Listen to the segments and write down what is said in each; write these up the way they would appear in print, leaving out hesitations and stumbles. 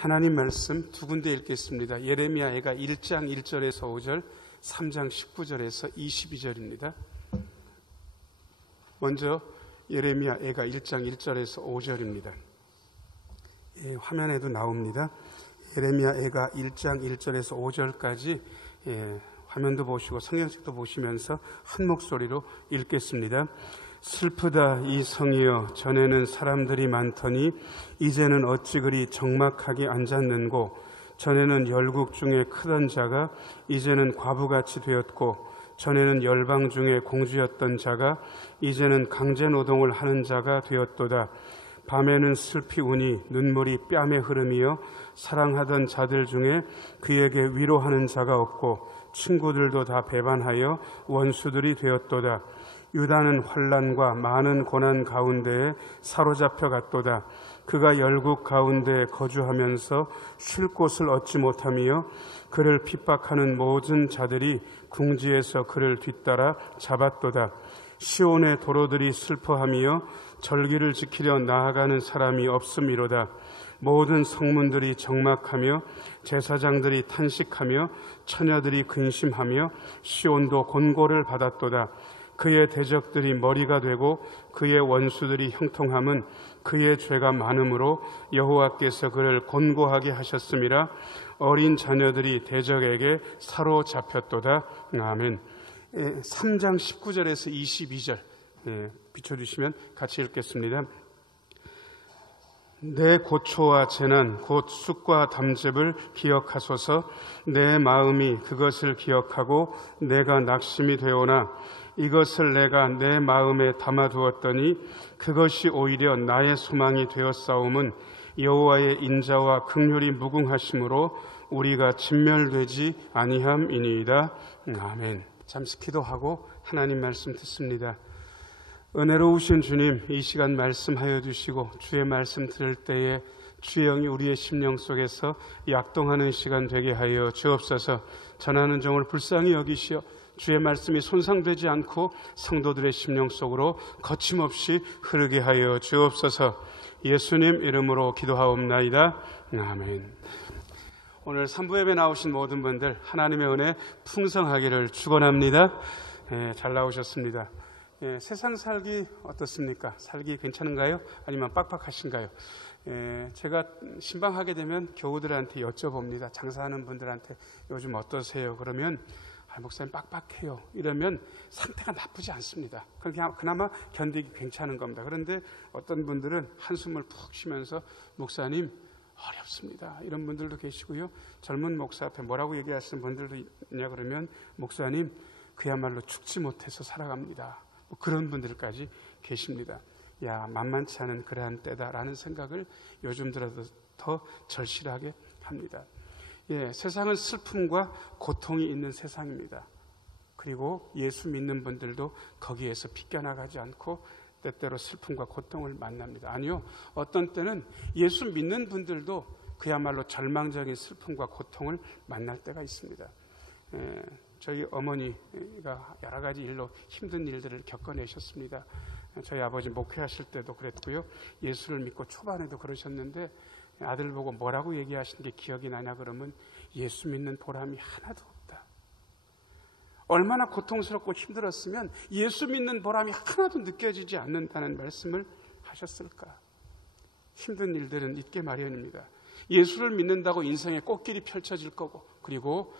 하나님 말씀 두 군데 읽겠습니다. 예레미야애가 1장 1절에서 5절, 3장 19절에서 22절입니다. 먼저 예레미야애가 1장 1절에서 5절입니다. 화면에도 나옵니다. 예레미야애가 1장 1절에서 5절까지 화면도 보시고 성경책도 보시면서 한 목소리로 읽겠습니다. 슬프다 이 성이여, 전에는 사람들이 많더니 이제는 어찌 그리 적막하게 앉았는고, 전에는 열국 중에 크던 자가 이제는 과부같이 되었고, 전에는 열방 중에 공주였던 자가 이제는 강제노동을 하는 자가 되었도다. 밤에는 슬피 우니 눈물이 뺨에 흐름이여, 사랑하던 자들 중에 그에게 위로하는 자가 없고 친구들도 다 배반하여 원수들이 되었도다. 유다는 환난과 많은 고난 가운데에 사로잡혀 갔도다. 그가 열국 가운데 거주하면서 쉴 곳을 얻지 못하며 그를 핍박하는 모든 자들이 궁지에서 그를 뒤따라 잡았도다. 시온의 도로들이 슬퍼하며 절기를 지키려 나아가는 사람이 없음이로다. 모든 성문들이 적막하며 제사장들이 탄식하며 처녀들이 근심하며 시온도 곤고를 받았도다. 그의 대적들이 머리가 되고 그의 원수들이 형통함은 그의 죄가 많음으로 여호와께서 그를 곤고하게 하셨음이라. 어린 자녀들이 대적에게 사로잡혔도다. 아멘. 3장 19절에서 22절 비춰주시면 같이 읽겠습니다. 내 고초와 재난 곧 쑥과 담즙을 기억하소서. 내 마음이 그것을 기억하고 내가 낙심이 되오나 이것을 내가 내 마음에 담아두었더니 그것이 오히려 나의 소망이 되었사옴은 여호와의 인자와 긍휼이 무궁하심으로 우리가 진멸되지 아니함이니이다. 아멘. 잠시 기도하고 하나님 말씀 듣습니다. 은혜로우신 주님, 이 시간 말씀하여 주시고 주의 말씀 들을 때에 주의 영이 우리의 심령 속에서 약동하는 시간 되게 하여 주옵소서. 전하는 종을 불쌍히 여기시어 주의 말씀이 손상되지 않고 성도들의 심령 속으로 거침없이 흐르게 하여 주옵소서. 예수님 이름으로 기도하옵나이다. 아멘. 오늘 3부 예배 나오신 모든 분들 하나님의 은혜 풍성하기를 축원합니다. 잘 나오셨습니다. 세상 살기 어떻습니까? 살기 괜찮은가요? 아니면 빡빡하신가요? 제가 신방하게 되면 교우들한테 여쭤봅니다. 장사하는 분들한테 요즘 어떠세요? 그러면 목사님 빡빡해요. 이러면 상태가 나쁘지 않습니다. 그나마 견디기 괜찮은 겁니다. 그런데 어떤 분들은 한숨을 푹 쉬면서 목사님 어렵습니다. 이런 분들도 계시고요. 젊은 목사 앞에 뭐라고 얘기하시는 분들도 있냐 그러면 목사님 그야말로 죽지 못해서 살아갑니다. 그런 분들까지 계십니다. 야, 만만치 않은 그러한 때다라는 생각을 요즘 들어도 더 절실하게 합니다. 세상은 슬픔과 고통이 있는 세상입니다. 그리고 예수 믿는 분들도 거기에서 비껴나가지 않고 때때로 슬픔과 고통을 만납니다. 아니요, 어떤 때는 예수 믿는 분들도 그야말로 절망적인 슬픔과 고통을 만날 때가 있습니다. 저희 어머니가 여러 가지 일로 힘든 일들을 겪어내셨습니다. 저희 아버지 목회하실 때도 그랬고요. 예수를 믿고 초반에도 그러셨는데 아들 보고 뭐라고 얘기하시는 게 기억이 나냐 그러면 예수 믿는 보람이 하나도 없다. 얼마나 고통스럽고 힘들었으면 예수 믿는 보람이 하나도 느껴지지 않는다는 말씀을 하셨을까. 힘든 일들은 있게 마련입니다. 예수를 믿는다고 인생의 꽃길이 펼쳐질 거고 그리고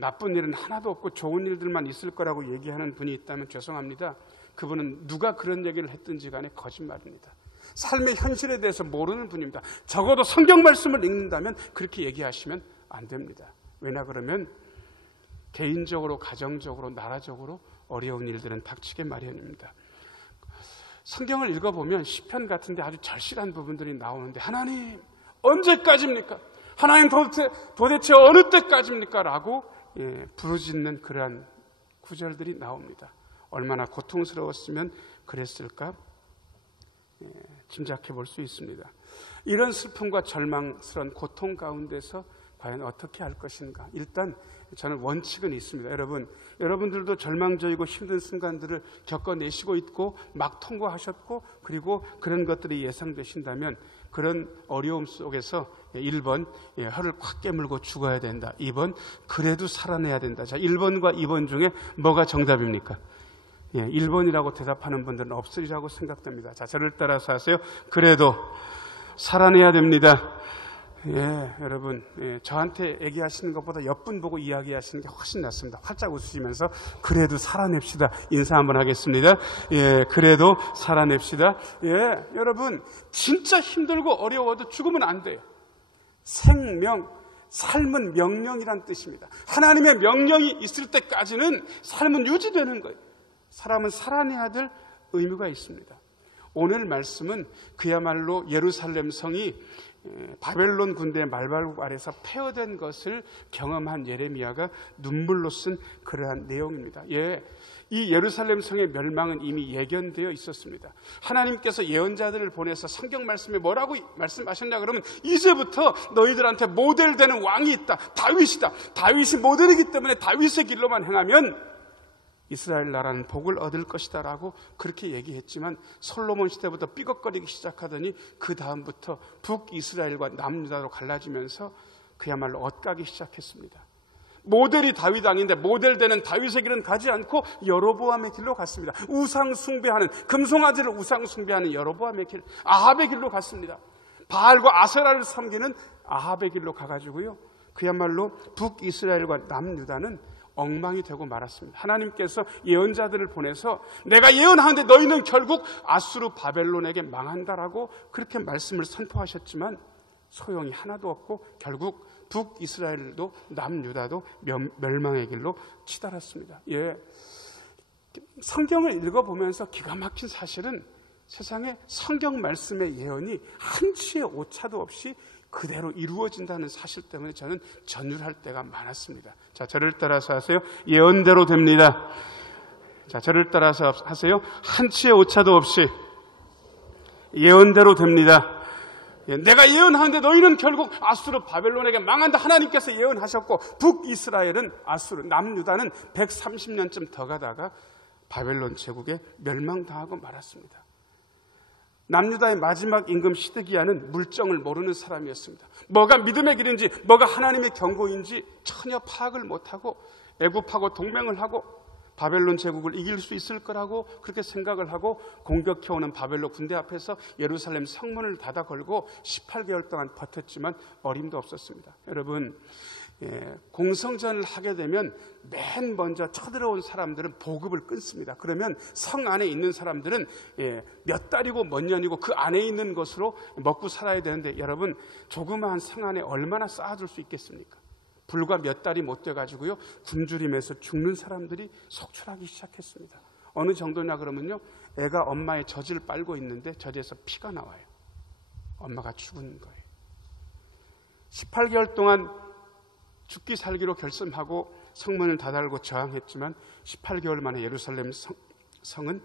나쁜 일은 하나도 없고 좋은 일들만 있을 거라고 얘기하는 분이 있다면 죄송합니다. 그분은 누가 그런 얘기를 했든지 간에 거짓말입니다. 삶의 현실에 대해서 모르는 분입니다. 적어도 성경 말씀을 읽는다면 그렇게 얘기하시면 안 됩니다. 왜냐 그러면 개인적으로, 가정적으로, 나라적으로 어려운 일들은 닥치게 마련입니다. 성경을 읽어보면 시편 같은 데 아주 절실한 부분들이 나오는데 하나님 언제까지입니까? 하나님 도대체 어느 때까지입니까? 라고 부르짖는 그러한 구절들이 나옵니다. 얼마나 고통스러웠으면 그랬을까 짐작해 볼 수 있습니다. 이런 슬픔과 절망스러운 고통 가운데서 과연 어떻게 할 것인가? 일단 저는 원칙은 있습니다. 여러분들도 절망적이고 힘든 순간들을 겪어내시고 있고 막 통과하셨고 그리고 그런 것들이 예상되신다면 그런 어려움 속에서 1번 혀를 콱 깨물고 죽어야 된다. 2번 그래도 살아내야 된다. 자, 1번과 2번 중에 뭐가 정답입니까? 1번이라고 대답하는 분들은 없으리라고 생각됩니다. 자, 저를 따라서 하세요. 그래도 살아내야 됩니다. 여러분, 저한테 얘기하시는 것보다 옆분 보고 이야기하시는 게 훨씬 낫습니다. 활짝 웃으시면서 그래도 살아냅시다. 인사 한번 하겠습니다. 그래도 살아냅시다. 여러분, 진짜 힘들고 어려워도 죽으면 안 돼요. 생명, 삶은 명령이란 뜻입니다. 하나님의 명령이 있을 때까지는 삶은 유지되는 거예요. 사람은 살아내야 될 의무가 있습니다. 오늘 말씀은 그야말로 예루살렘 성이 바벨론 군대의 말발굽 아래서 폐허된 것을 경험한 예레미야가 눈물로 쓴 그러한 내용입니다. 이 예루살렘 성의 멸망은 이미 예견되어 있었습니다. 하나님께서 예언자들을 보내서 성경 말씀에 뭐라고 말씀하셨냐 그러면 이제부터 너희들한테 모델되는 왕이 있다. 다윗이다. 다윗이 모델이기 때문에 다윗의 길로만 행하면 이스라엘 나라는 복을 얻을 것이다 라고 그렇게 얘기했지만 솔로몬 시대부터 삐걱거리기 시작하더니 그 다음부터 북이스라엘과 남유다로 갈라지면서 그야말로 엇가기 시작했습니다. 모델이 다윗 왕인데 모델되는 다윗의 길은 가지 않고 여로보암의 길로 갔습니다. 우상 숭배하는 금송아지를 우상 숭배하는 여로보암의 길, 아합의 길로 갔습니다. 바알과 아세라를 섬기는 아합의 길로 가가지고요, 그야말로 북이스라엘과 남유다는 엉망이 되고 말았습니다. 하나님께서 예언자들을 보내서 내가 예언하는데 너희는 결국 아수르 바벨론에게 망한다라고 그렇게 말씀을 선포하셨지만 소용이 하나도 없고 결국 북이스라엘도 남유다도 멸망의 길로 치달았습니다. 성경을 읽어보면서 기가 막힌 사실은 세상에 성경 말씀의 예언이 한치의 오차도 없이 그대로 이루어진다는 사실 때문에 저는 전율할 때가 많았습니다. 자, 저를 따라서 하세요. 예언대로 됩니다. 자, 저를 따라서 하세요. 한치의 오차도 없이 예언대로 됩니다. 내가 예언하는데 너희는 결국 아수르 바벨론에게 망한다. 하나님께서 예언하셨고 북이스라엘은 아수르, 남유다는 130년쯤 더 가다가 바벨론 제국에 멸망당하고 말았습니다. 남유다의 마지막 임금 시드기야는 물정을 모르는 사람이었습니다. 뭐가 믿음의 길인지 뭐가 하나님의 경고인지 전혀 파악을 못하고 애굽하고 동맹을 하고 바벨론 제국을 이길 수 있을 거라고 그렇게 생각을 하고 공격해오는 바벨론 군대 앞에서 예루살렘 성문을 닫아 걸고 18개월 동안 버텼지만 어림도 없었습니다. 여러분, 공성전을 하게 되면 맨 먼저 쳐들어온 사람들은 보급을 끊습니다. 그러면 성 안에 있는 사람들은 몇 달이고 몇 년이고 그 안에 있는 것으로 먹고 살아야 되는데 여러분, 조그마한 성 안에 얼마나 쌓아둘 수 있겠습니까? 불과 몇 달이 못 돼가지고요, 굶주림에서 죽는 사람들이 속출하기 시작했습니다. 어느 정도냐 그러면요, 애가 엄마의 젖을 빨고 있는데 젖에서 피가 나와요. 엄마가 죽은 거예요. 18개월 동안 죽기 살기로 결심하고 성문을 닫아달고 저항했지만 18개월 만에 예루살렘 성은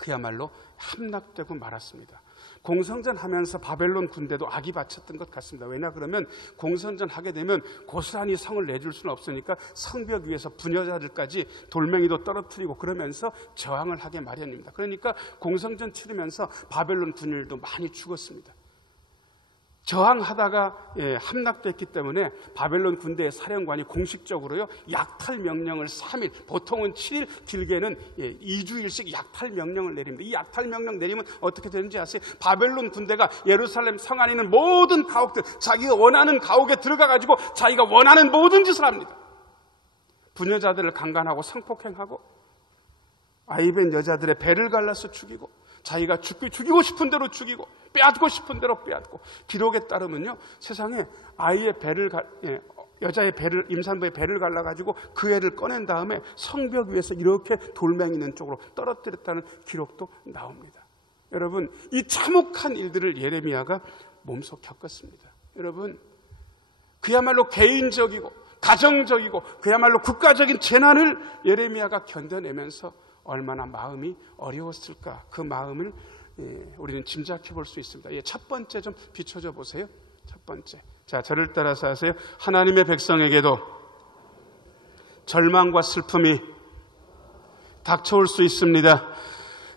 그야말로 함락되고 말았습니다. 공성전 하면서 바벨론 군대도 악이 바쳤던 것 같습니다. 왜냐 그러면 공성전 하게 되면 고스란히 성을 내줄 수는 없으니까 성벽 위에서 부녀자들까지 돌멩이도 떨어뜨리고 그러면서 저항을 하게 마련입니다. 그러니까 공성전 치르면서 바벨론 군인들도 많이 죽었습니다. 저항하다가 함락됐기 때문에 바벨론 군대의 사령관이 공식적으로요, 약탈 명령을 3일, 보통은 7일, 길게는 2주일씩 약탈 명령을 내립니다. 이 약탈 명령 내리면 어떻게 되는지 아세요? 바벨론 군대가 예루살렘 성 안에 있는 모든 가옥들, 자기가 원하는 가옥에 들어가가지고 자기가 원하는 모든 짓을 합니다. 부녀자들을 강간하고 성폭행하고 아이벤 여자들의 배를 갈라서 죽이고 자기가 죽이고 싶은 대로 죽이고 빼앗고 싶은 대로 빼앗고, 기록에 따르면요, 세상에 아이의 배를 여자의 배를, 임산부의 배를 갈라가지고 그 애를 꺼낸 다음에 성벽 위에서 이렇게 돌멩이 있는 쪽으로 떨어뜨렸다는 기록도 나옵니다. 여러분, 이 참혹한 일들을 예레미야가 몸소 겪었습니다. 여러분, 그야말로 개인적이고 가정적이고 그야말로 국가적인 재난을 예레미야가 견뎌내면서 얼마나 마음이 어려웠을까, 그 마음을 우리는 짐작해 볼 수 있습니다. 첫 번째 좀 비춰줘 보세요. 첫 번째, 자, 저를 따라서 하세요. 하나님의 백성에게도 절망과 슬픔이 닥쳐올 수 있습니다.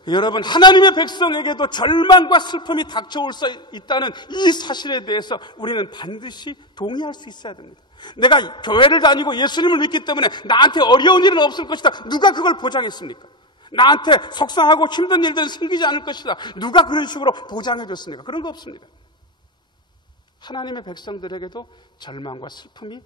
여러분, 하나님의 백성에게도 절망과 슬픔이 닥쳐올 수 있다는 이 사실에 대해서 우리는 반드시 동의할 수 있어야 됩니다. 내가 교회를 다니고 예수님을 믿기 때문에 나한테 어려운 일은 없을 것이다. 누가 그걸 보장했습니까? 나한테 속상하고 힘든 일들은 생기지 않을 것이다. 누가 그런 식으로 보장해 줬습니까? 그런 거 없습니다. 하나님의 백성들에게도 절망과 슬픔이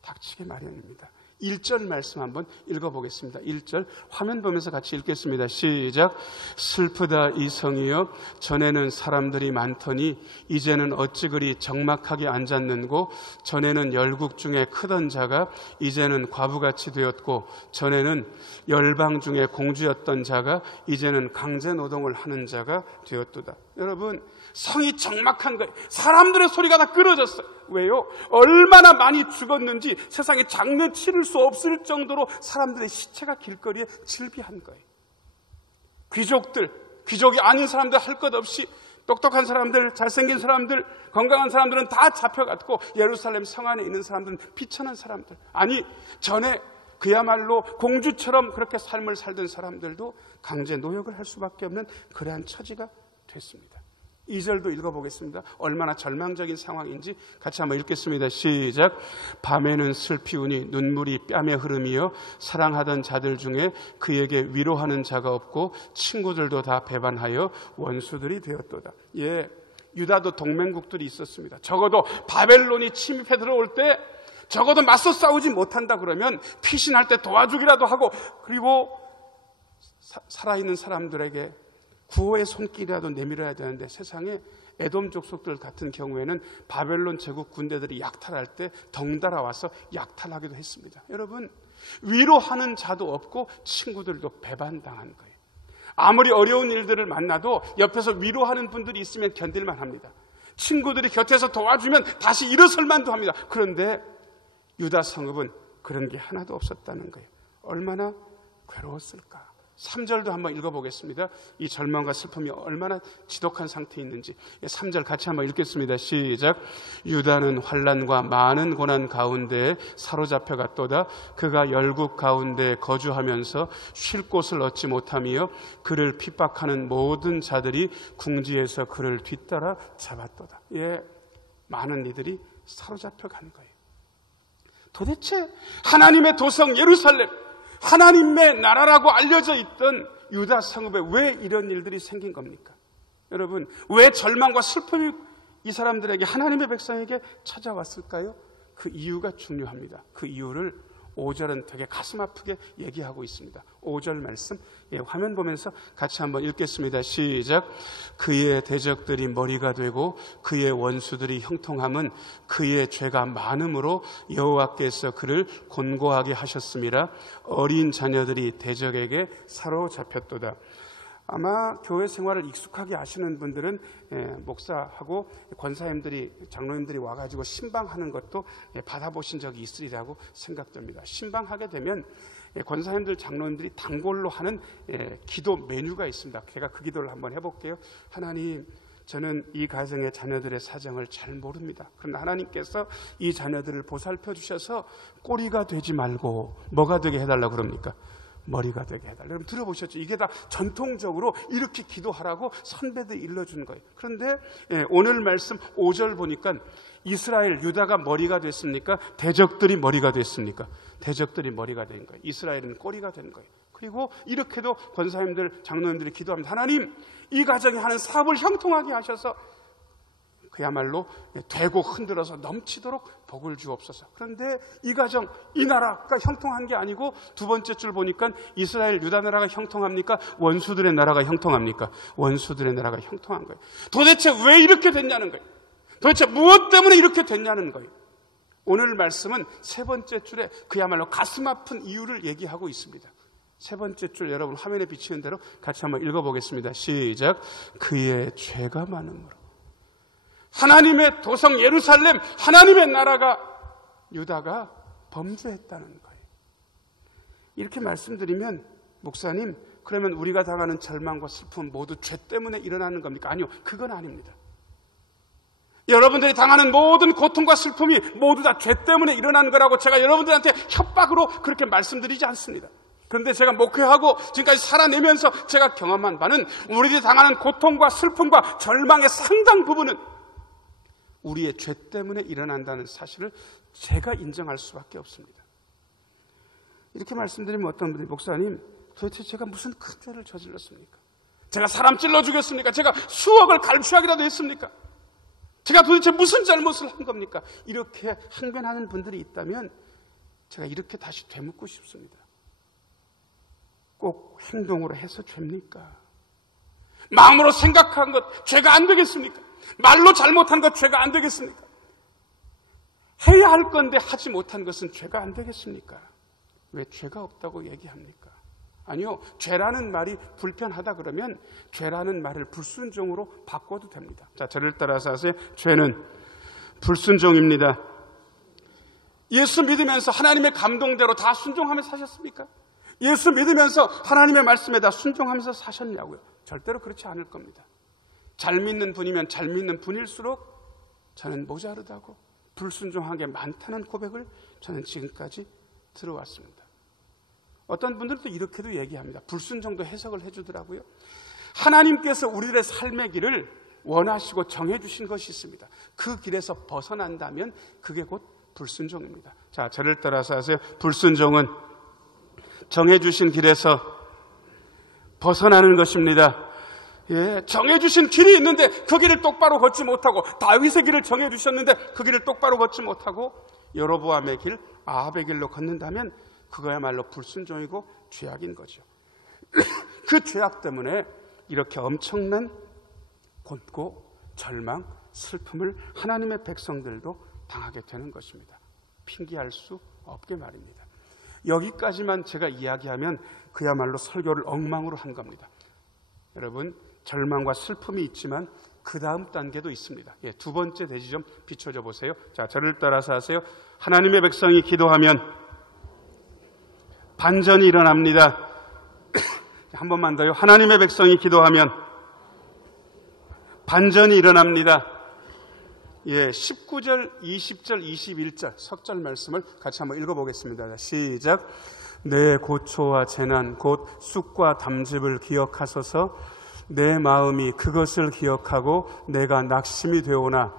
닥치게 마련입니다. 1절 말씀 한번 읽어보겠습니다. 1절 화면 보면서 같이 읽겠습니다. 시작. 슬프다 이 성이여, 전에는 사람들이 많더니 이제는 어찌 그리 적막하게 앉았는고, 전에는 열국 중에 크던 자가 이제는 과부같이 되었고, 전에는 열방 중에 공주였던 자가 이제는 강제 노동을 하는 자가 되었도다. 여러분, 성이 적막한 거예요. 사람들의 소리가 다 끊어졌어요. 왜요? 얼마나 많이 죽었는지 세상에 장면 치를 수 없을 정도로 사람들의 시체가 길거리에 질비한 거예요. 귀족이 아닌 사람들 할 것 없이 똑똑한 사람들, 잘생긴 사람들, 건강한 사람들은 다 잡혀갔고, 예루살렘 성 안에 있는 사람들은 비천한 사람들, 아니 전에 그야말로 공주처럼 그렇게 삶을 살던 사람들도 강제 노역을 할 수밖에 없는 그러한 처지가 됐습니다. 2절도 읽어보겠습니다. 얼마나 절망적인 상황인지 같이 한번 읽겠습니다. 시작. 밤에는 슬피 우니 눈물이 뺨에 흐름이여, 사랑하던 자들 중에 그에게 위로하는 자가 없고 친구들도 다 배반하여 원수들이 되었도다. 예, 유다도 동맹국들이 있었습니다. 적어도 바벨론이 침입해 들어올 때 적어도 맞서 싸우지 못한다 그러면 피신할 때 도와주기라도 하고, 그리고 살아있는 사람들에게 구호의 손길이라도 내밀어야 되는데, 세상에 에돔 족속들 같은 경우에는 바벨론 제국 군대들이 약탈할 때 덩달아 와서 약탈하기도 했습니다. 여러분, 위로하는 자도 없고 친구들도 배반당한 거예요. 아무리 어려운 일들을 만나도 옆에서 위로하는 분들이 있으면 견딜만 합니다. 친구들이 곁에서 도와주면 다시 일어설 만도 합니다. 그런데 유다 성읍은 그런 게 하나도 없었다는 거예요. 얼마나 괴로웠을까. 3절도 한번 읽어보겠습니다. 이 절망과 슬픔이 얼마나 지독한 상태에 있는지 3절 같이 한번 읽겠습니다. 시작. 유다는 환난과 많은 고난 가운데 사로잡혀갔도다. 그가 열국 가운데 거주하면서 쉴 곳을 얻지 못하며 그를 핍박하는 모든 자들이 궁지에서 그를 뒤따라 잡았도다. 예, 많은 이들이 사로잡혀간 거예요. 도대체 하나님의 도성 예루살렘, 하나님의 나라라고 알려져 있던 유다 성읍에 왜 이런 일들이 생긴 겁니까? 여러분, 왜 절망과 슬픔이 이 사람들에게, 하나님의 백성에게 찾아왔을까요? 그 이유가 중요합니다. 그 이유를 5절은 되게 가슴 아프게 얘기하고 있습니다. 5절 말씀, 화면 보면서 같이 한번 읽겠습니다. 시작. 그의 대적들이 머리가 되고 그의 원수들이 형통함은 그의 죄가 많음으로 여호와께서 그를 곤고하게 하셨음이라. 어린 자녀들이 대적에게 사로잡혔도다. 아마 교회 생활을 익숙하게 아시는 분들은 목사하고 권사님들이, 장로님들이 와가지고 신방하는 것도 받아보신 적이 있으리라고 생각됩니다. 신방하게 되면 권사님들, 장로님들이 단골로 하는 기도 메뉴가 있습니다. 제가 그 기도를 한번 해볼게요. 하나님, 저는 이 가정의 자녀들의 사정을 잘 모릅니다. 그러나 하나님께서 이 자녀들을 보살펴 주셔서 꼬리가 되지 말고 뭐가 되게 해달라고 그럽니까? 머리가 되게 해달라. 여러분 들어보셨죠? 이게 다 전통적으로 이렇게 기도하라고 선배들이 일러준 거예요. 그런데 오늘 말씀 5절 보니까 이스라엘, 유다가 머리가 됐습니까? 대적들이 머리가 됐습니까? 대적들이 머리가 된 거예요. 이스라엘은 꼬리가 된 거예요. 그리고 이렇게도 권사님들, 장로님들이 기도합니다. 하나님, 이 가정이 하는 사업을 형통하게 하셔서 그야말로 되고 흔들어서 넘치도록 복을 주옵소서. 그런데 이 가정, 이 나라가 형통한 게 아니고 두 번째 줄 보니까 이스라엘, 유다 나라가 형통합니까? 원수들의 나라가 형통합니까? 원수들의 나라가 형통한 거예요. 도대체 왜 이렇게 됐냐는 거예요. 도대체 무엇 때문에 이렇게 됐냐는 거예요. 오늘 말씀은 세 번째 줄에 그야말로 가슴 아픈 이유를 얘기하고 있습니다. 세 번째 줄 여러분 화면에 비치는 대로 같이 한번 읽어보겠습니다. 시작. 그의 죄가 많음으로. 하나님의 도성 예루살렘, 하나님의 나라가, 유다가 범죄했다는 거예요. 이렇게 말씀드리면, 목사님, 그러면 우리가 당하는 절망과 슬픔 모두 죄 때문에 일어나는 겁니까? 아니요, 그건 아닙니다. 여러분들이 당하는 모든 고통과 슬픔이 모두 다 죄 때문에 일어나는 거라고 제가 여러분들한테 협박으로 그렇게 말씀드리지 않습니다. 그런데 제가 목회하고 지금까지 살아내면서 제가 경험한 바는 우리들이 당하는 고통과 슬픔과 절망의 상당 부분은 우리의 죄 때문에 일어난다는 사실을 제가 인정할 수밖에 없습니다. 이렇게 말씀드리면 어떤 분들이 목사님 도대체 제가 무슨 큰 죄를 저질렀습니까? 제가 사람 찔러 죽였습니까? 제가 수억을 갈취하기라도 했습니까? 제가 도대체 무슨 잘못을 한 겁니까? 이렇게 항변하는 분들이 있다면 제가 이렇게 다시 되묻고 싶습니다. 꼭 행동으로 해서 죄입니까? 마음으로 생각한 것 죄가 안 되겠습니까? 말로 잘못한 것 죄가 안 되겠습니까? 해야 할 건데 하지 못한 것은 죄가 안 되겠습니까? 왜 죄가 없다고 얘기합니까? 아니요, 죄라는 말이 불편하다 그러면 죄라는 말을 불순종으로 바꿔도 됩니다. 자, 저를 따라서 하세요. 죄는 불순종입니다. 예수 믿으면서 하나님의 감동대로 다 순종하며 사셨습니까? 예수 믿으면서 하나님의 말씀에 다 순종하면서 사셨냐고요? 절대로 그렇지 않을 겁니다. 잘 믿는 분이면 잘 믿는 분일수록 저는 모자르다고 불순종한 게 많다는 고백을 저는 지금까지 들어왔습니다. 어떤 분들도 이렇게도 얘기합니다. 불순종도 해석을 해주더라고요. 하나님께서 우리들의 삶의 길을 원하시고 정해주신 것이 있습니다. 그 길에서 벗어난다면 그게 곧 불순종입니다. 자, 저를 따라서 하세요. 불순종은 정해주신 길에서 벗어나는 것입니다. 예, 정해주신 길이 있는데 그 길을 똑바로 걷지 못하고, 다윗의 길을 정해주셨는데 그 길을 똑바로 걷지 못하고 여로보암의 길, 아합의 길로 걷는다면 그거야말로 불순종이고 죄악인 거죠. 그 죄악 때문에 이렇게 엄청난 곤고, 절망, 슬픔을 하나님의 백성들도 당하게 되는 것입니다. 핑계할 수 없게 말입니다. 여기까지만 제가 이야기하면 그야말로 설교를 엉망으로 한 겁니다. 여러분, 절망과 슬픔이 있지만 그 다음 단계도 있습니다. 예, 두 번째 대지 좀 비춰줘 보세요. 자, 저를 따라서 하세요. 하나님의 백성이 기도하면 반전이 일어납니다. 한 번만 더요. 하나님의 백성이 기도하면 반전이 일어납니다. 예, 19절, 20절, 21절 석절 말씀을 같이 한번 읽어보겠습니다. 시작. 내 고초와 재난 곧 쑥과 담즙을 기억하소서. 내 마음이 그것을 기억하고 내가 낙심이 되오나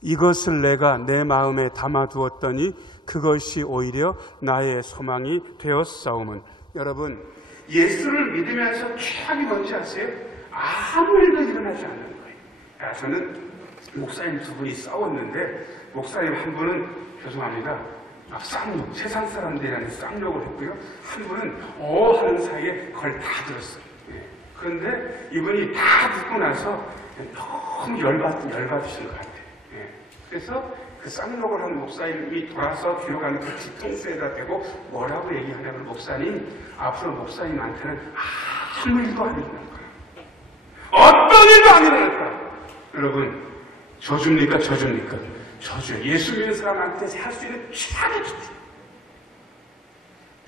이것을 내가 내 마음에 담아두었더니 그것이 오히려 나의 소망이 되었사오문. 여러분, 예수를 믿으면서 최악이 뭔지 아세요? 아무 일도 일어나지 않는 거예요. 저는 목사님 두 분이 싸웠는데 목사님 한 분은 죄송합니다, 쌍욕, 세상 사람들이라는 쌍욕을 했고요. 한 분은 하는 사이에 그걸 다 들었어요. 그런데 이분이 다 듣고 나서 너무 열받으신 것 같아요. 그래서 그 쌍욕을 한 목사님이 돌아서 뒤로 가는 그 뒤통수에다 대고 뭐라고 얘기하냐면, 목사님, 앞으로 목사님한테는 아무 일도 안 일어날 거예요. 어떤 일도 안 일어날 거예요. 여러분, 저주입니까? 저주입니까? 저주예요. 예수 믿는 사람한테 할 수 있는 최악의 저주.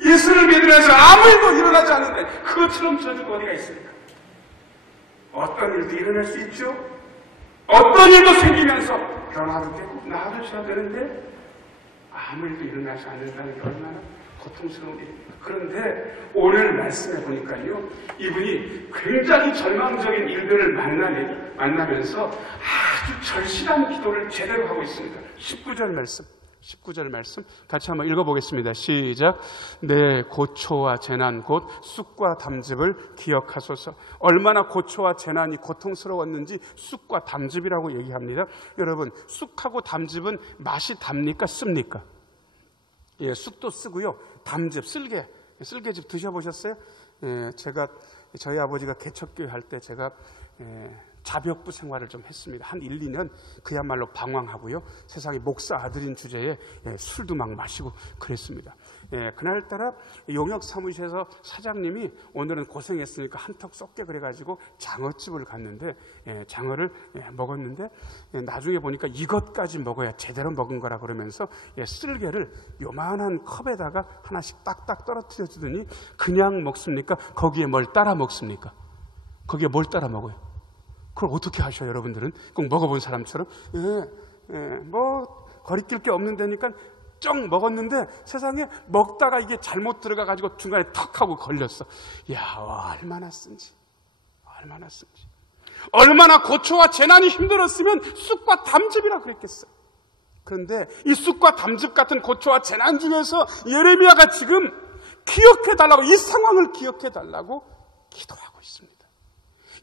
예수를 믿으면서 아무 일도 일어나지 않는데 그것처럼 저주가 어디가 있습니까? 어떤 일도 일어날 수 있죠? 어떤 일도 생기면서 변화도 되고 나도 져야 되는데 아무 일도 일어나지 않는다는 게 얼마나 고통스러운 일입니까? 그런데 오늘 말씀해 보니까요, 이분이 굉장히 절망적인 일들을 만나면서 아주 절실한 기도를 제대로 하고 있습니다. 19절 말씀 같이 한번 읽어보겠습니다. 시작. 내 고초와 재난 곧 쑥과 담즙을 기억하소서. 얼마나 고초와 재난이 고통스러웠는지 쑥과 담즙이라고 얘기합니다. 여러분, 쑥하고 담즙은 맛이 답니까? 씁니까? 예, 쑥도 쓰고요. 담즙, 쓸개즙 드셔보셨어요? 예, 저희 아버지가 개척교회 할 때 제가 자벽부 생활을 좀 했습니다. 한 1, 2년 그야말로 방황하고요. 세상에 목사 아들인 주제에 술도 막 마시고 그랬습니다. 그날따라 용역 사무실에서 사장님이 오늘은 고생했으니까 한턱 쏠게 그래가지고 장어집을 갔는데 장어를 먹었는데 나중에 보니까 이것까지 먹어야 제대로 먹은 거라 그러면서 쓸개를 요만한 컵에다가 하나씩 딱딱 떨어뜨려 주더니 그냥 먹습니까? 거기에 뭘 따라 먹습니까? 거기에 뭘 따라 먹어요? 그걸 어떻게 하셔요, 여러분들은? 꼭 먹어본 사람처럼? 뭐 거리낄 게 없는 데니까 쩍 먹었는데 세상에 먹다가 이게 잘못 들어가가지고 중간에 턱 하고 걸렸어. 야, 얼마나 쓴지. 얼마나 고초와 재난이 힘들었으면 쑥과 담즙이라 그랬겠어. 그런데 이 쑥과 담즙 같은 고초와 재난 중에서 예레미야가 지금 기억해달라고, 이 상황을 기억해달라고 기도하고 있습니다.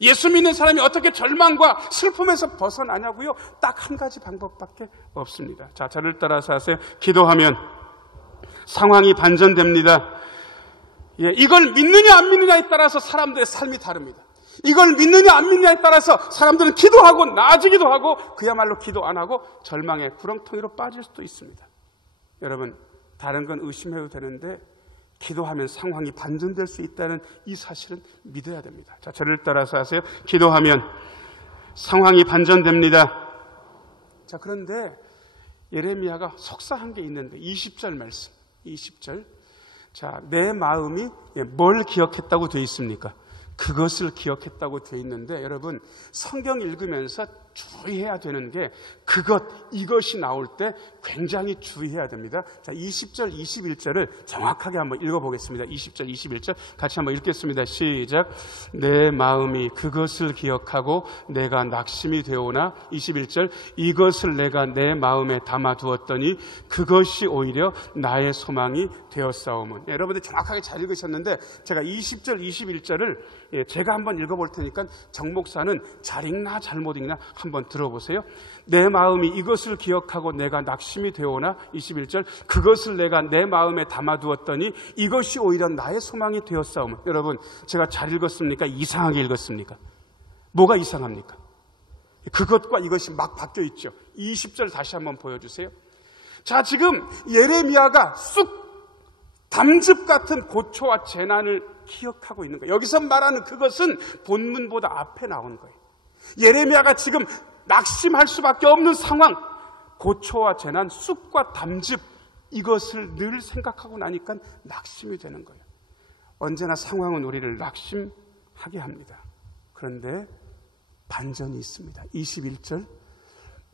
예수 믿는 사람이 어떻게 절망과 슬픔에서 벗어나냐고요? 딱 한 가지 방법밖에 없습니다. 자, 저를 따라서 하세요. 기도하면 상황이 반전됩니다. 이걸 믿느냐 안 믿느냐에 따라서 사람들의 삶이 다릅니다. 이걸 믿느냐 안 믿느냐에 따라서 사람들은 기도하고 나아지기도 하고 그야말로 기도 안 하고 절망의 구렁텅이로 빠질 수도 있습니다. 여러분, 다른 건 의심해도 되는데 기도하면 상황이 반전될 수 있다는 이 사실은 믿어야 됩니다. 자, 저를 따라서 하세요. 기도하면 상황이 반전됩니다. 자, 그런데 예레미야가 속상한 게 있는데 20절 말씀, 20절. 자, 내 마음이 뭘 기억했다고 되어 있습니까? 그것을 기억했다고 되어 있는데, 여러분, 성경 읽으면서 주의해야 되는 게 이것이 나올 때 굉장히 주의해야 됩니다. 자, 20절, 21절을 정확하게 한번 읽어보겠습니다. 20절, 21절 같이 한번 읽겠습니다. 시작. 내 마음이 그것을 기억하고 내가 낙심이 되오나, 21절, 이것을 내가 내 마음에 담아두었더니 그것이 오히려 나의 소망이 되었사오면. 여러분들 정확하게 잘 읽으셨는데 제가 20절, 21절을 제가 한번 읽어볼 테니까 정 목사는 잘 읽나 잘못 읽나 한번 들어보세요. 내 마음이 이것을 기억하고 내가 낙심이 되오나, 21절, 그것을 내가 내 마음에 담아두었더니 이것이 오히려 나의 소망이 되었사오면. 여러분, 제가 잘 읽었습니까? 이상하게 읽었습니까? 뭐가 이상합니까? 그것과 이것이 막 바뀌어 있죠. 20절 다시 한번 보여주세요. 자, 지금 예레미야가 쑥 담즙 같은 고초와 재난을 기억하고 있는 거예요. 여기서 말하는 그것은 본문보다 앞에 나온 거예요. 예레미야가 지금 낙심할 수밖에 없는 상황, 고초와 재난, 쑥과 담즙, 이것을 늘 생각하고 나니까 낙심이 되는 거예요. 언제나 상황은 우리를 낙심하게 합니다. 그런데 반전이 있습니다. 21절,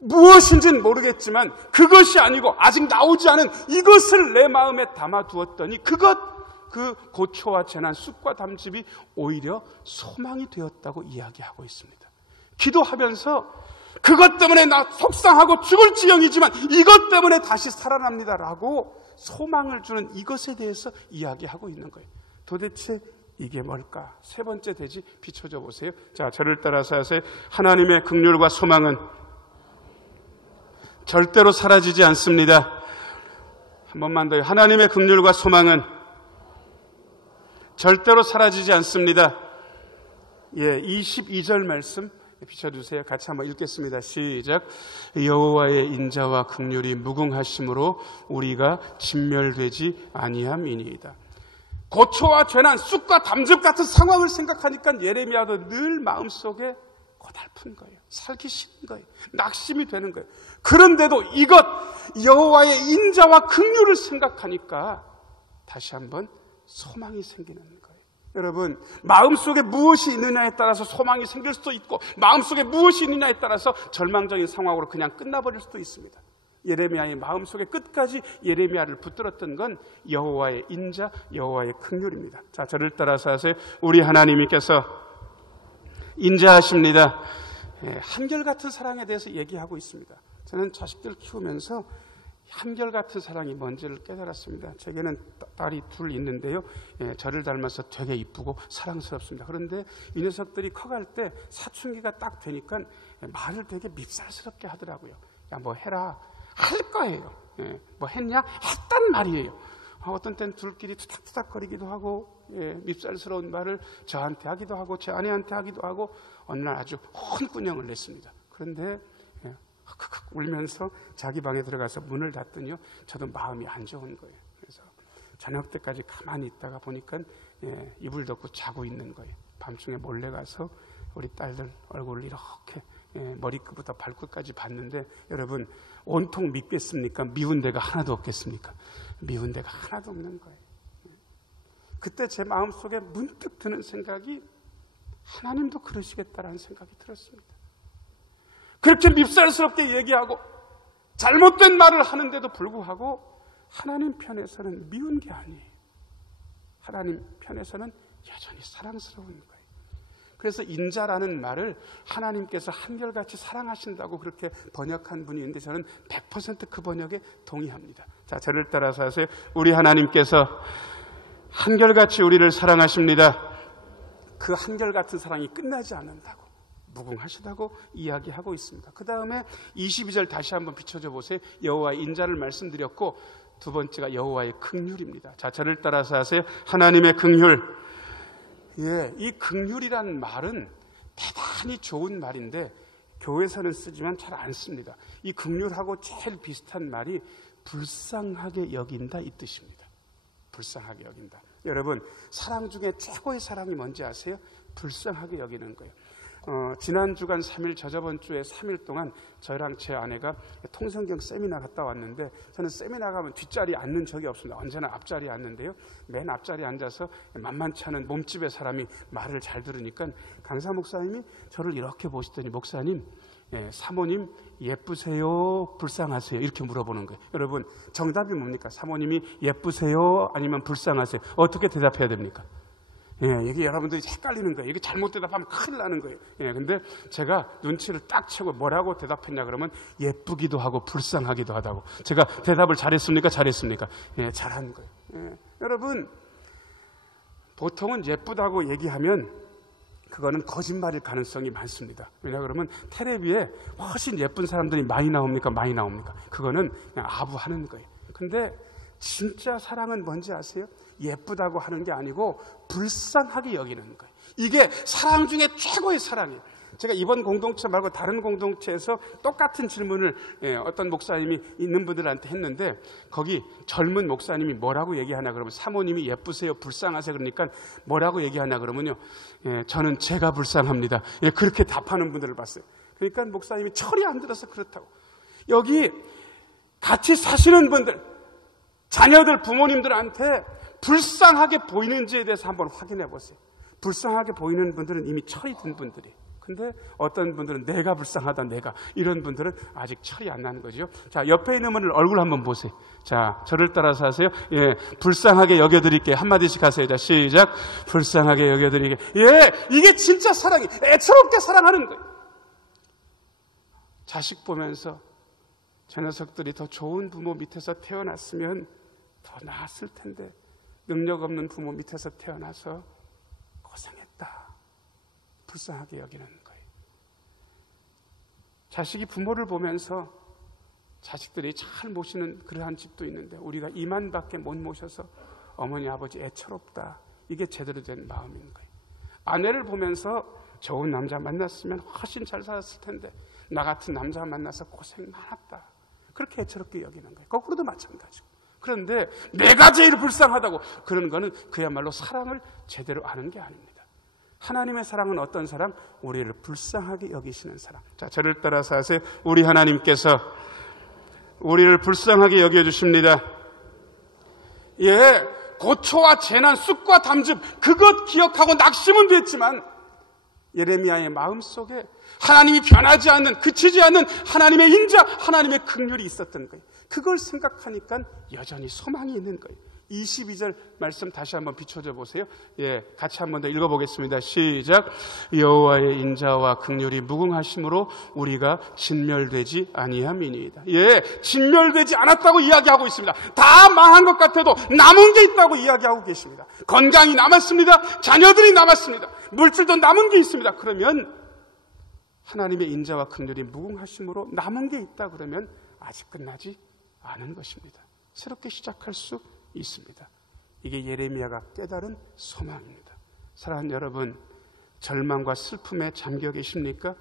무엇인지는 모르겠지만 그것이 아니고 아직 나오지 않은 이것을 내 마음에 담아두었더니 그 고초와 재난, 쑥과 담즙이 오히려 소망이 되었다고 이야기하고 있습니다. 기도하면서 그것 때문에 나 속상하고 죽을 지경이지만 이것 때문에 다시 살아납니다라고 소망을 주는 이것에 대해서 이야기하고 있는 거예요. 도대체 이게 뭘까? 세 번째 대지 비춰줘 보세요. 자, 저를 따라서 하세요. 하나님의 긍휼과 소망은 절대로 사라지지 않습니다. 한 번만 더요. 하나님의 긍휼과 소망은 절대로 사라지지 않습니다. 22절 말씀 비춰주세요. 같이 한번 읽겠습니다. 시작. 여호와의 인자와 긍휼이 무궁하심으로 우리가 진멸되지 아니함이니이다. 고초와 재난, 쑥과 담즙 같은 상황을 생각하니까 예레미야도 늘 마음속에 고달픈 거예요. 살기 싫은 거예요. 낙심이 되는 거예요. 그런데도 이것 여호와의 인자와 긍휼을 생각하니까 다시 한번 소망이 생기는 거예요. 여러분, 마음속에 무엇이 있느냐에 따라서 소망이 생길 수도 있고 마음속에 무엇이 있느냐에 따라서 절망적인 상황으로 그냥 끝나버릴 수도 있습니다. 예레미야의 마음속에 끝까지 예레미야를 붙들었던 건 여호와의 인자, 여호와의 긍휼입니다. 자, 저를 따라서 하세요. 우리 하나님께서 인자하십니다. 한결같은 사랑에 대해서 얘기하고 있습니다. 저는 자식들 키우면서 한결같은 사랑이 뭔지를 깨달았습니다. 제게는 딸이 둘 있는데요. 저를 닮아서 되게 이쁘고 사랑스럽습니다. 그런데 이 녀석들이 커갈 때 사춘기가 딱 되니까 말을 되게 밉살스럽게 하더라고요. 야, 뭐 해라. 할 거예요. 뭐 했냐? 했단 말이에요. 어떤 때는 둘끼리 투닥투닥거리기도 하고 밉살스러운 말을 저한테 하기도 하고 제 아내한테 하기도 하고 어느 날 아주 혼꾸녕을 냈습니다. 그런데 흑흑 울면서 자기 방에 들어가서 문을 닫더니요, 저도 마음이 안 좋은 거예요. 그래서 저녁 때까지 가만히 있다가 보니까 이불 덮고 자고 있는 거예요. 밤중에 몰래 가서 우리 딸들 얼굴을 이렇게 머리끝부터 발끝까지 봤는데, 여러분, 온통 밉겠습니까? 미운 데가 하나도 없겠습니까? 미운 데가 하나도 없는 거예요. 그때 제 마음속에 문득 드는 생각이, 하나님도 그러시겠다라는 생각이 들었습니다. 그렇게 밉살스럽게 얘기하고 잘못된 말을 하는데도 불구하고 하나님 편에서는 미운 게 아니에요. 하나님 편에서는 여전히 사랑스러운 거예요. 그래서 인자라는 말을 하나님께서 한결같이 사랑하신다고 그렇게 번역한 분이 있는데 저는 100% 그 번역에 동의합니다. 자, 저를 따라서 하세요. 우리 하나님께서 한결같이 우리를 사랑하십니다. 그 한결같은 사랑이 끝나지 않는다고, 무궁하시다고 이야기하고 있습니다. 그 다음에 22절 다시 한번 비춰줘 보세요. 여호와의 인자를 말씀드렸고 두 번째가 여호와의 긍휼입니다. 자, 저를 따라서 하세요. 하나님의 긍휼. 예, 이 긍휼이라는 말은 대단히 좋은 말인데 교회에서는 쓰지만 잘 안 씁니다. 이 긍휼하고 제일 비슷한 말이 불쌍하게 여긴다 이 뜻입니다. 불쌍하게 여긴다. 여러분, 사랑 중에 최고의 사랑이 뭔지 아세요? 불쌍하게 여기는 거예요. 지난 주간 3일, 저저번 주에 3일 동안 저랑 제 아내가 통성경 세미나 갔다 왔는데 저는 세미나 가면 뒷자리에 앉는 적이 없습니다. 언제나 앞자리에 앉는데요. 맨 앞자리에 앉아서 만만치 않은 몸집의 사람이 말을 잘 들으니까 강사 목사님이 저를 이렇게 보시더니 목사님, 사모님 예쁘세요? 불쌍하세요? 이렇게 물어보는 거예요. 여러분, 정답이 뭡니까? 사모님이 예쁘세요? 아니면 불쌍하세요? 어떻게 대답해야 됩니까? 이게 여러분들이 헷갈리는 거예요. 이게 잘못 대답하면 큰일 나는 거예요. 근데 제가 눈치를 딱 채고 뭐라고 대답했냐 그러면 예쁘기도 하고 불쌍하기도 하다고. 제가 대답을 잘했습니까? 잘했습니까? 잘한 거예요. 여러분, 보통은 예쁘다고 얘기하면 그거는 거짓말일 가능성이 많습니다. 왜냐 그러면 텔레비에 훨씬 예쁜 사람들이 많이 나옵니까? 많이 나옵니까? 그거는 그냥 아부하는 거예요. 근데 진짜 사랑은 뭔지 아세요? 예쁘다고 하는 게 아니고 불쌍하게 여기는 거예요. 이게 사랑 중에 최고의 사랑이에요. 제가 이번 공동체 말고 다른 공동체에서 똑같은 질문을 어떤 목사님이 있는 분들한테 했는데 거기 젊은 목사님이 뭐라고 얘기하나 그러면 사모님이 예쁘세요? 불쌍하세요? 그러니까 뭐라고 얘기하나 그러면요. 저는 제가 불쌍합니다. 그렇게 답하는 분들을 봤어요. 그러니까 목사님이 철이 안 들어서 그렇다고. 여기 같이 사시는 분들, 자녀들, 부모님들한테 불쌍하게 보이는지에 대해서 한번 확인해 보세요. 불쌍하게 보이는 분들은 이미 철이 든 분들이에요. 근데 어떤 분들은 내가 불쌍하다, 내가. 이런 분들은 아직 철이 안 나는 거죠. 자, 옆에 있는 분들 얼굴 한번 보세요. 자, 저를 따라서 하세요. 불쌍하게 여겨드릴게요. 한마디씩 하세요. 자, 시작. 불쌍하게 여겨드릴게요. 이게 진짜 사랑이에요. 애처롭게 사랑하는 거예요. 자식 보면서 저 녀석들이 더 좋은 부모 밑에서 태어났으면 더 나았을 텐데 능력 없는 부모 밑에서 태어나서 고생했다. 불쌍하게 여기는 거예요. 자식이 부모를 보면서 자식들이 잘 모시는 그러한 집도 있는데 우리가 이만밖에 못 모셔서 어머니 아버지 애처롭다. 이게 제대로 된 마음인 거예요. 아내를 보면서 좋은 남자 만났으면 훨씬 잘 살았을 텐데 나 같은 남자 만나서 고생 많았다. 그렇게 애처롭게 여기는 거예요. 거꾸로도 마찬가지고. 그런데 내가 제일 불쌍하다고 그러는 거는 그야말로 사랑을 제대로 아는 게 아닙니다. 하나님의 사랑은 어떤 사랑? 우리를 불쌍하게 여기시는 사랑. 자, 저를 따라서 하세요. 우리 하나님께서 우리를 불쌍하게 여겨주십니다. 고초와 재난, 쑥과 담즙 그것 기억하고 낙심은 됐지만 예레미야의 마음속에 하나님이 변하지 않는, 그치지 않는 하나님의 인자, 하나님의 긍휼이 있었던 거예요. 그걸 생각하니까 여전히 소망이 있는 거예요. 22절 말씀 다시 한번 비춰줘 보세요. 같이 한번 더 읽어보겠습니다. 시작. 여호와의 인자와 긍휼이 무궁하심으로 우리가 진멸되지 아니함이니이다. 진멸되지 않았다고 이야기하고 있습니다. 다 망한 것 같아도 남은 게 있다고 이야기하고 계십니다. 건강이 남았습니다. 자녀들이 남았습니다. 물질도 남은 게 있습니다. 그러면 하나님의 인자와 긍휼이 무궁하심으로 남은 게 있다 그러면 아직 끝나지 않은 것입니다. 새롭게 시작할 수 있습니다. 이게 예레미야가 깨달은 소망입니다. 사랑하는 여러분, 절망과 슬픔에 잠겨 계십니까?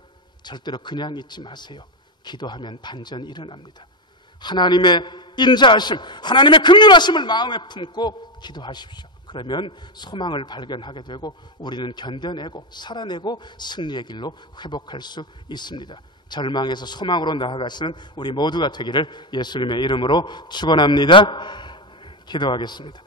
절대로 그냥 있지 마세요. 기도하면 반전이 일어납니다. 하나님의 인자하심, 하나님의 긍휼하심을 마음에 품고 기도하십시오. 그러면 소망을 발견하게 되고 우리는 견뎌내고 살아내고 승리의 길로 회복할 수 있습니다. 절망에서 소망으로 나아가시는 우리 모두가 되기를 예수님의 이름으로 축원합니다. 기도하겠습니다.